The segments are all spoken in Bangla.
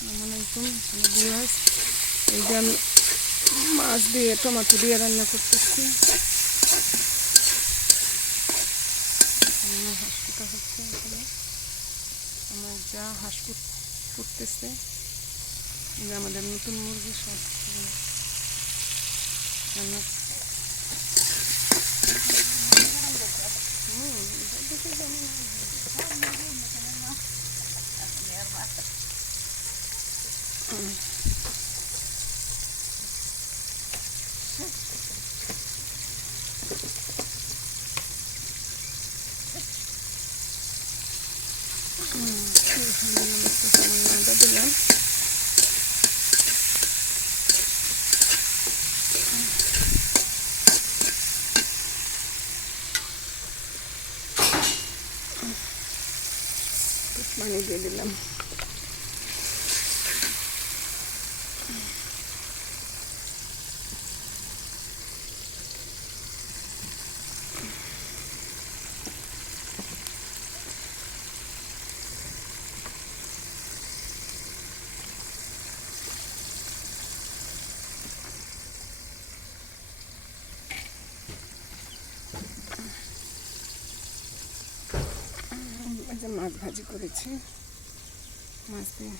আসসালামাইকুম ভিউয়ার্স, এই যে আমি মাছ দিয়ে টমেটো দিয়ে রান্না করতেছি। আমার হাঁস কুটা হচ্ছে এখানে, আমার যা হাঁস ফুটতেছে। এই যে আমাদের নতুন মুরগি সব রান্না সামান্য আদা দিলাম। পানি দিয়ে দিলাম। মাছ ভাজি করেছি, মাছ দিয়ে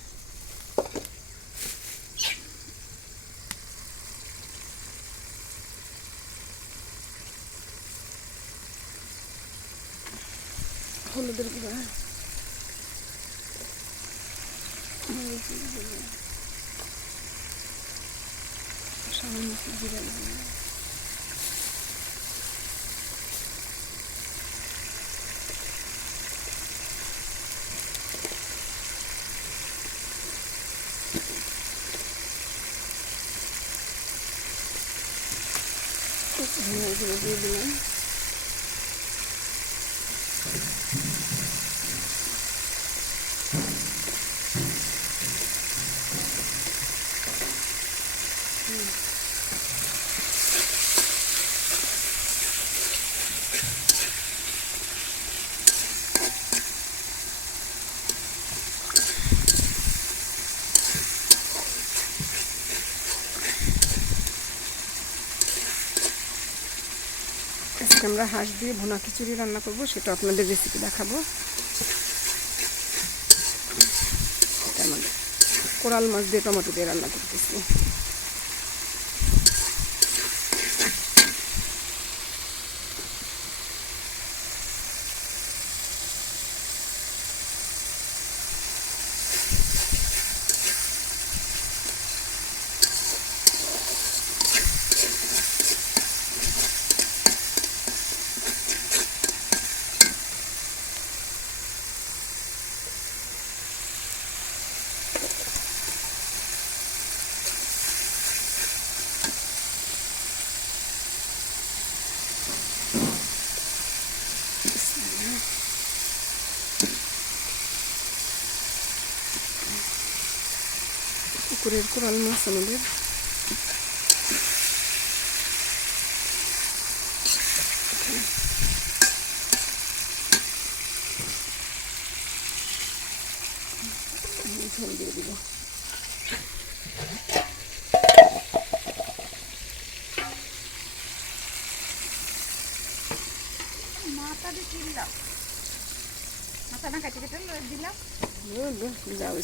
হলুদের গুঁড়া, সামান্য জিরা দিলাম। এগুলো দিয়ে দিলাম। আজকে আমরা হাঁস দিয়ে ভুনা খিচুড়ি রান্না করব, সেটা আপনাদের রেসিপি দেখাবো। এটা আমাদের কোরাল মাছ দিয়ে টমেটো দিয়ে রান্না করতেছি। পুকুরের কোরাল মাছ আমাদের। ঝোল দিয়ে দিব। মাথা না কাটে কেটে দিলাম, যাও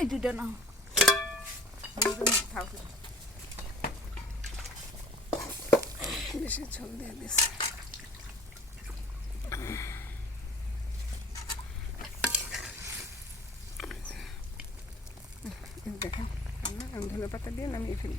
এই দুটো না বেশি ঝোল দিয়ে দিচ্ছে। দেখেন আমি ধনে পাতা দিয়ে নামিয়ে ফেলি।